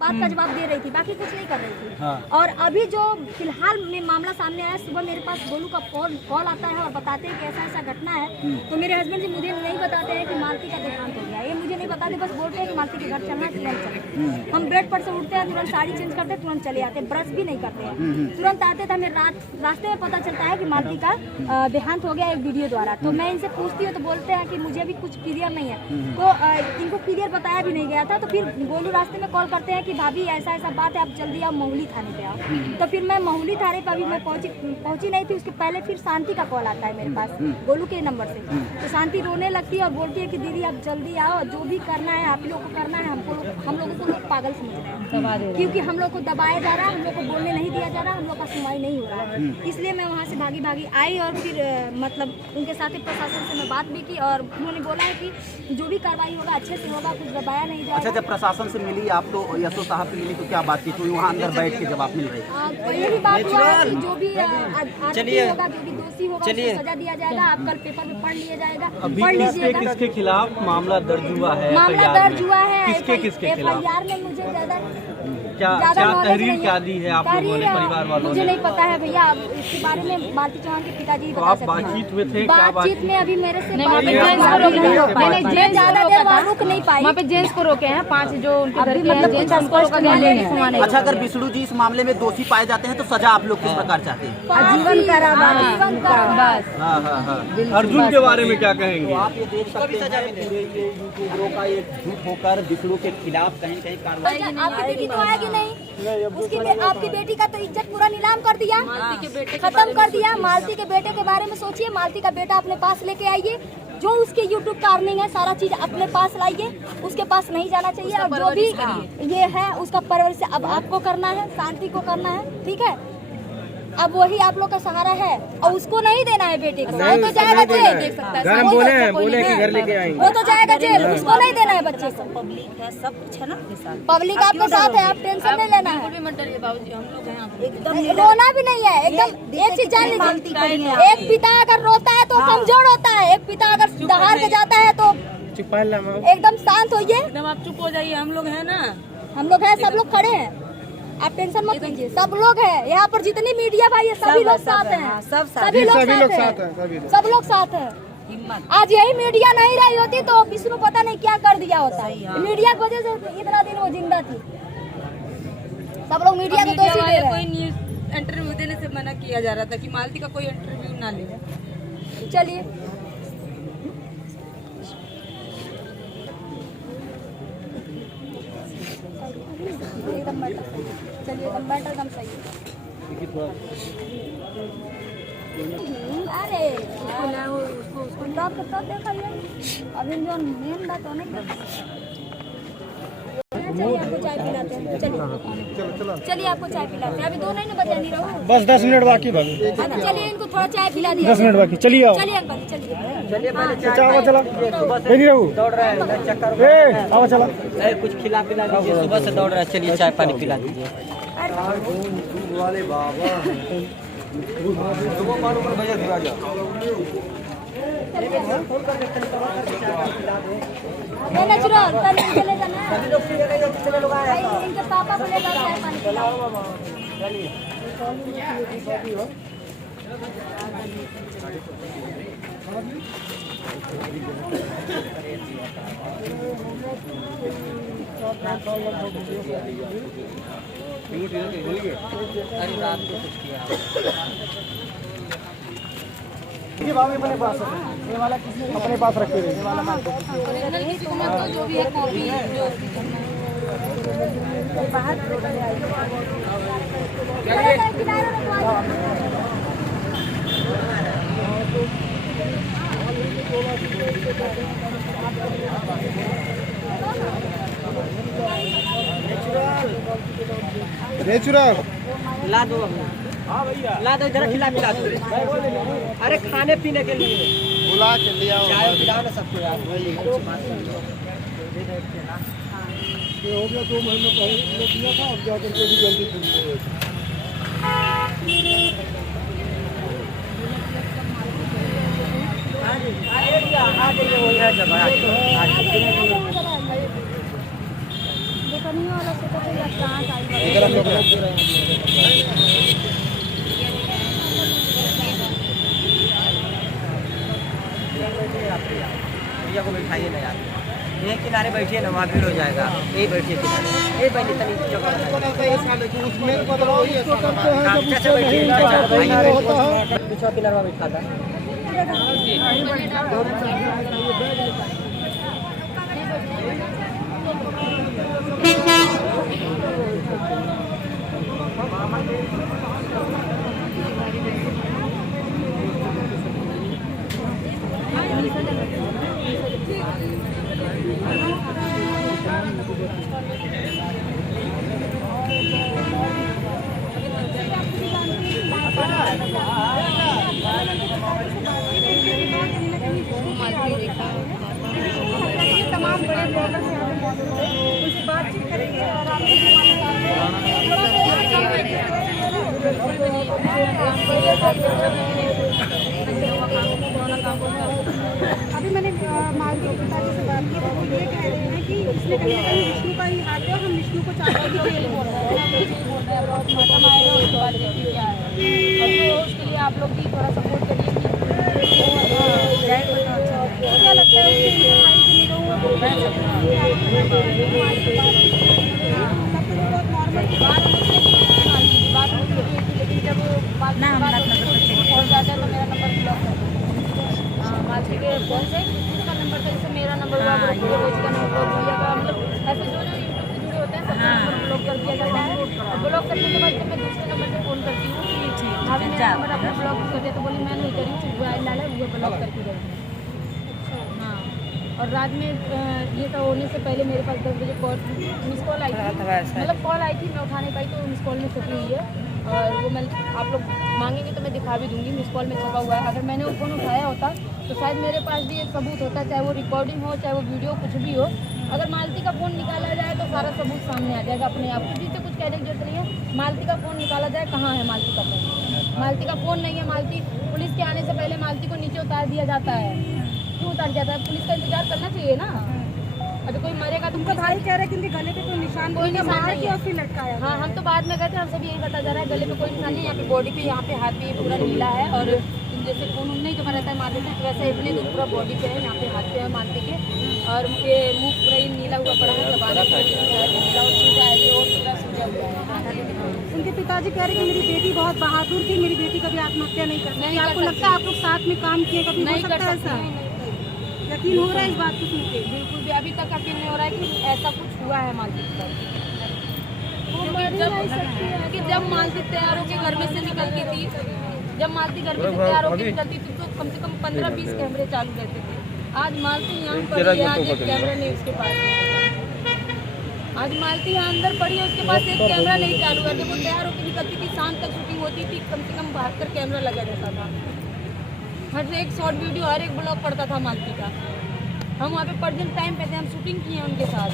बात का जवाब दे रही थी, बाकी कुछ नहीं कर रही थी। हाँ। और अभी जो फिलहाल में मामला सामने आया, सुबह मेरे पास गोलू का कॉल आता है और बताते हैं कि ऐसा ऐसा घटना है। तो मेरे हस्बैंड जी मुझे नहीं बताते हैं कि मालती का देहांत हो गया, ये मुझे नहीं बताते, बस बोलते हैं कि मालती के घर चलना, तुरंत चलते। हम बेड पर से उठते हैं, तुरंत साड़ी चेंज करते हैं, तुरंत चले आते हैं, ब्रश भी नहीं करते हैं, तुरंत आते थे। हमें रास्ते में पता चलता है कि मालती का देहांत हो गया एक वीडियो द्वारा। तो मैं इनसे पूछती हूँ तो बोलते हैं कि मुझे भी कुछ क्लियर नहीं है, तो इनको क्लियर बताया भी नहीं गया था। तो फिर गोलू रास्ते में कॉल करते हैं कि भाभी ऐसा ऐसा बात है, आप जल्दी आओ महुली थाने पे आओ। तो फिर मैं महुली थाने पर अभी मैं पहुंची नहीं थी, उसके पहले फिर शांति का कॉल आता है मेरे पास गोलू के नंबर से। तो शांति रोने लगती है और बोलती है कि दीदी आप जल्दी आओ, जो भी करना है आप लोग को करना है, हम लोगों को लोग पागल समझ रहे हैं, क्योंकि हम लोग को दबाया जा रहा है, हम लोग को बोलने नहीं दिया जा रहा, हम लोग का सुनवाई नहीं हो रहा है। इसलिए मैं वहाँ से भागी आई और फिर मतलब उनके साथ प्रशासन से मैं बात भी की और उन्होंने बोला है कि जो भी कार्रवाई होगा अच्छे से होगा, कुछ दबाया नहीं जाएगा। अच्छा, जब प्रशासन से मिली आप तो यशो साहब से मिली तो क्या बातचीत हुई वहाँ अंदर बैठ के जब आप मिल रही? तो यही बात हुआ कि जो भी आरोपी होगा, जो भी दोषी होगा, उसको सजा दिया जाएगा। आप कल पेपर में पढ़ लिया जाएगा, पढ़ लीजिएगा। किसके खिलाफ मामला दर्ज हुआ है? मामला दर्ज हुआ है किसके खिलाफ? FIR में मुझे ज्यादा क्या तहरीर क्या दी है आप लोगों ने, परिवार वालों मुझे ने? नहीं पता है भैया, इसके बारे में मालती चौहान के पिताजी तो बता आप सकते हैं। बातचीत में थे? बातचीत में अभी मेरे से वहाँ पे जेंट्स को रोके हैं, ज्यादा देर वहाँ रुक नहीं पाई। वहाँ पे जेंट्स को रोके हैं, 5 जो उनके घर के हैं, जेंट्स उनको रोका गया है। अच्छा, अगर विष्णु जी इस मामले में दोषी पाए जाते हैं तो सजा आप लोग किस प्रकार चाहते हैं? आजीवन कारावास। हाँ हाँ हाँ। अर्जुन के बारे में क्या कहेंगे? तो आप ये देख सकते हैं पूरे ये यूट्यूबरों का एक झूठ होकर विष्णु के खिलाफ कहीं कहीं कार्रवाई। आपकी बेटी तो आएगी नहीं, उसकी आपकी बेटी का तो इज्जत पूरा नीलाम कर दिया, खत्म कर दिया। मालती के बेटे के बारे में सोचिए, मालती का बेटा अपने पास लेके आइए, जो उसके यूट्यूब का अर्निंग है सारा चीज अपने पास लाइए, उसके पास नहीं जाना चाहिए। और जो भी ये है उसका परवरिश अब आपको करना है, शांति को करना है, ठीक है। अब वही आप लोग का सहारा है और उसको नहीं देना है बेटे को, वो तो जाएगा जेल, देख सकता है, बोले कि घर लेके आएंगे, वो तो जाएगा जेल, उसको नहीं देना है बच्चे को। पब्लिक है, सब कुछ है ना आपके साथ, पब्लिक आपके साथ है, आप टेंशन नहीं लेना है, एकदम रोना भी नहीं है। एकदम एक चीज जान लीजिए, एक पिता अगर रोता है तो कमजोर होता है, एक पिता अगर दहाड़ के जाता है तो एकदम शांत होइए, एकदम आप चुप हो जाइए। हम लोग है ना, हम लोग हैं, सब लोग खड़े हैं, आप टेंशन मत लीजिए, सब लोग हैं यहाँ पर, जितनी मीडिया भाई है सभी लोग साथ हैं, सभी लोग साथ हैं, सब लोग साथ हैं। आज यही मीडिया नहीं रही होती तो विष्णु पता नहीं क्या कर दिया होता। मीडिया की वजह से इतना दिन वो जिंदा थी। सब लोग मीडिया को दोषी दे रहे हैं। कोई न्यूज इंटरव्यू देने से मना किया जा रहा था कि मालती का कोई इंटरव्यू ना ले। चलिए एकदम बैठो, चलिए एकदम बैठो, एकदम सही है। अरे उसको तो देखा अभी जो मेन बात होने चलिए आपको चाय पिलाते हैं, चलिए आपको चाय पिलाते हैं। अभी 2 नहीं बजा नहीं रहो, बस 10 मिनट बाकी भाभी। चलिए इनको थोड़ा चाय पिला दिया। 10 मिनट बाकी, चलिए आओ। चलिए अंकल जी, चलिए चावा चला नहीं रहू, दौड़ रहा है, चक्कर आवा चला, कुछ खिला पिला दीजिए, सुबह से दौड़ रहा है, चलिए चाय पानी पिला दीजिए। नेचुरल चले जाना भाई, इनके पापा को ले जाओ चाय पानी पिलाओ। अरे रात को कुछ किया ये भाभी अपने पास है, ये वाला किसी अपने पास रखे हुए, ये वाला माल जो भी है कॉपी बाहर नेचुरल ला दो, हाँ भैया ला दो, इधर खिला पिला दो। अरे खाने पीने के लिए बुला के ले आओ, चाय पिलाओ ना सबको यार। ये हो गया 2 महीने पहले दिया था, अब जाकर के भी जल्दी खुल आ जाइए, वही है जब कहीं वाला से तो या प्लांट आई भैया को बिठाइए ना यार, यही किनारे बैठिए ना, वहाँ भीड़ हो जाएगा, यही बैठिए किनारे, यही बैठिए तनी जगह उसमें मतलब वही है, उसको करते हैं जब अच्छा उससे नहीं होता है। पीछे किनारे बैठा था। तमाम बड़े ब्लॉगर से उनसे बातचीत करेंगे और अभी मैंने मालती के पिताजी से बात की तो वो ये कह रहे हैं कि इसमें कहीं ना कहीं विष्णु का ही हाथ है और हम विष्णु को चाहते हैं कि जेल बोल रहे हैं बहुत मातम आएगा उसके बाद देखिए क्या है और तो उसके लिए आप लोग भी थोड़ा सपोर्ट करिए क्या लगता है उसके भाई से मिलो बात लेकिन जब बात पहुँच जाता है तो मेरा नंबर ब्लॉक कर मालती के फोन से उसका नंबर था, जैसे मेरा नंबर हुआ का नंबर भैया का, मतलब ऐसे जो जुड़े होते हैं सब नंबर ब्लॉक कर दिया जाता है। और ब्लॉक करने के बाद जब मैं दूसरे नंबर से फ़ोन करती हूँ कि भाभी मेरा नंबर आपने ब्लॉक कर दिया, तो बोली मैं नहीं करी, मोबाइल डाला वो ब्लॉक करके गई। हाँ, और रात में ये सब होने से पहले मेरे पास 10 बजे कॉल मिस कॉल आई थी, मतलब कॉल आई थी, मैं उठा नहीं पाई तो मिस कॉल में छपी हुई है और वो मैं आप लोग मांगेंगे तो मैं दिखा भी दूंगी, मिस कॉल में छपा हुआ है। अगर मैंने वो फ़ोन उठाया होता तो शायद मेरे पास भी एक सबूत होता, चाहे वो रिकॉर्डिंग हो चाहे वो वीडियो कुछ भी हो। अगर मालती का फ़ोन निकाला जाए तो सारा सबूत सामने आ जाएगा अपने आप, किसी से कुछ कहने की जरूरत नहीं है। मालती का फ़ोन निकाला जाए, कहाँ है मालती का फ़ोन? मालती का फ़ोन नहीं है। मालती पुलिस के आने से पहले मालती को नीचे उतार दिया जाता है। क्यों उतार जाता है? पुलिस का इंतजार करना चाहिए ना। अगर कोई मरेगा तुमको भाई कह रहे कि उनके गले पे कोई निशान, कोई निशान नहीं है, फिर लटकाया। हाँ, हम तो बाद में गए थे, हम सभी यही पता जा रहा है गले पे कोई निशान नहीं है, यहाँ पे बॉडी पे, यहाँ पे हाथ पे पूरा नीला है और जैसे खून नहीं जमा रहता है मारते थे वैसे इतने तो पूरा बॉडी पे है, यहाँ पे हाथ पे है मारते के और ये मुँह पूरा ही नीला हुआ पड़ा है, दबाने नीला और सूजा है ये और पूरा सूजा हुआ है। उनके पिताजी कह रहे हैं कि मेरी बेटी बहुत बहादुर थी, मेरी बेटी कभी आत्महत्या नहीं करती। आपको लगता है आप लोग साथ में काम किए, कभी नहीं कर सकता ऐसा? यकीन हो रहा है इस बात को सुन के? बिल्कुल भी अभी तक यकीन नहीं हो रहा है कि ऐसा कुछ हुआ है मालती के साथ। कि जब मालती तैयार होकर घर में से निकलती थी, जब मालती घर में से तैयार होकर निकलती थी तो कम से कम 15-20 कैमरे चालू रहते थे। आज मालती यहाँ पड़ी है, आज एक कैमरा नहीं उसके पास। आज मालती यहाँ अंदर पड़ी है, उसके पास एक कैमरा नहीं चालू है। जब वो तैयार होकर निकलती थी, शाम तक शूटिंग होती थी, कम से कम 72 कैमरा लगा रहता था। हर एक शॉर्ट वीडियो, हर एक ब्लॉग पड़ता था मालती का। हम वहाँ पे पर्जन टाइम पे थे, हम शूटिंग किए हैं उनके साथ।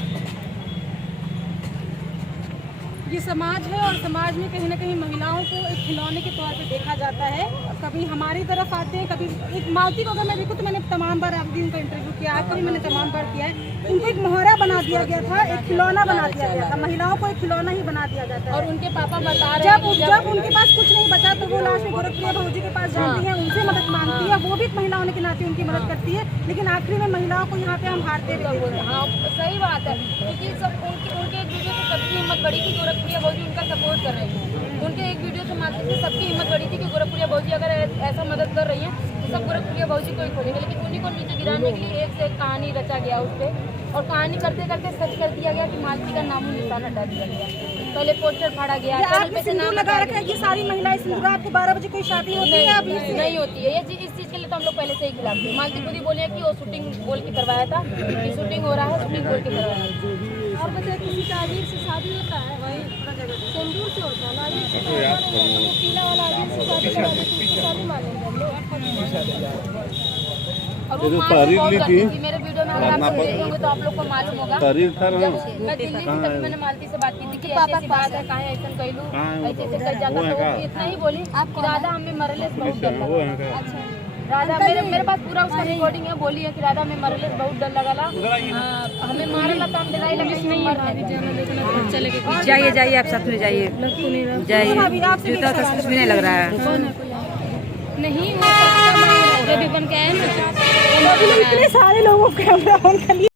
ये समाज है और समाज में कहीं ना कहीं महिलाओं को एक खिलौने के तौर पे देखा जाता है। कभी हमारी तरफ आते हैं, कभी एक मालती को अगर मैं देखूँ तो मैंने तमाम बार आप भी उनका इंटरव्यू किया, आपको भी मैंने तमाम बार किया है। उनको एक मोहरा बना दिया गया था, एक खिलौना बना दिया गया था, महिलाओं को एक खिलौना ही बना दिया जाता है। और उनके पापा बता रहे हैं जब उनके पास कुछ नहीं बचा तो वो लास्ट में गोरखप्रिया भौजी के पास जाती है, उनसे मदद मांगती है, वो भी महिलाओं के नाते उनकी मदद करती है। लेकिन आखिरी में महिलाओं को यहाँ पे हम हारते हुए। हाँ, सही बात है, क्योंकि सब उनके एक वीडियो से सबकी हिम्मत बढ़ी थी, गोरखप्रिया भौजी उनका सपोर्ट कर रही है। उनके एक वीडियो से मालती से सबकी हिम्मत बढ़ी थी कि गोरखप्रिया भौजी अगर ऐसा मदद कर रही है तो सब गोरखप्रिया भौजी को ही खोलेंगे। लेकिन उन्हीं को नीचे गिराने के लिए एक से एक कहानी रचा गया उस पर, और कहानी करते करते सच कर दिया गया कि मालती का नाम निशान हटा दिया गया। पहले पोस्टर फाड़ा गया, सिंदूर लगा रखा है। ये सारी महिलाएं सिंदूर, रात को 12 बजे कोई शादी होती है? नहीं होती है। ये इस चीज़ के लिए तो हम लोग पहले से ही खिलाफ थे। मालती खुद ही बोले कि वो शूटिंग बोल के करवाया था कि शूटिंग हो रहा है, शूटिंग बोल के करवाया। और बच्चे किसी तारीख से शादी होता है, वही सिंदूर से होता है, पीला वाला से शादी शादी मानेंगे हम लोग। और वो मेरे वीडियो में अगर आप लोग देखे होंगे तो आप लोग को मालूम होगा। मैं दिल्ली थी तभी मैंने मालती से बात की थी कि ऐसी बात है, कहाँ ऐसा कहलू ऐसे ऐसे कर जाता, तो इतना ही बोली कि राधा हमें मरलेस बहुत डर लगा। अच्छा, राधा मेरे पास पूरा उसका रिकॉर्डिंग है, बोली है कि राधा में मरलेस बहुत डर लगा। हमें मारला तो हम दवाई लगे नहीं है जाइए जाइए आप साथ में जाइए जाइए जूता का कुछ भी नहीं लग रहा है नहीं वो जो भी बन के आए ना इतने सारे लोगों को कैमरा ऑन कर लिया।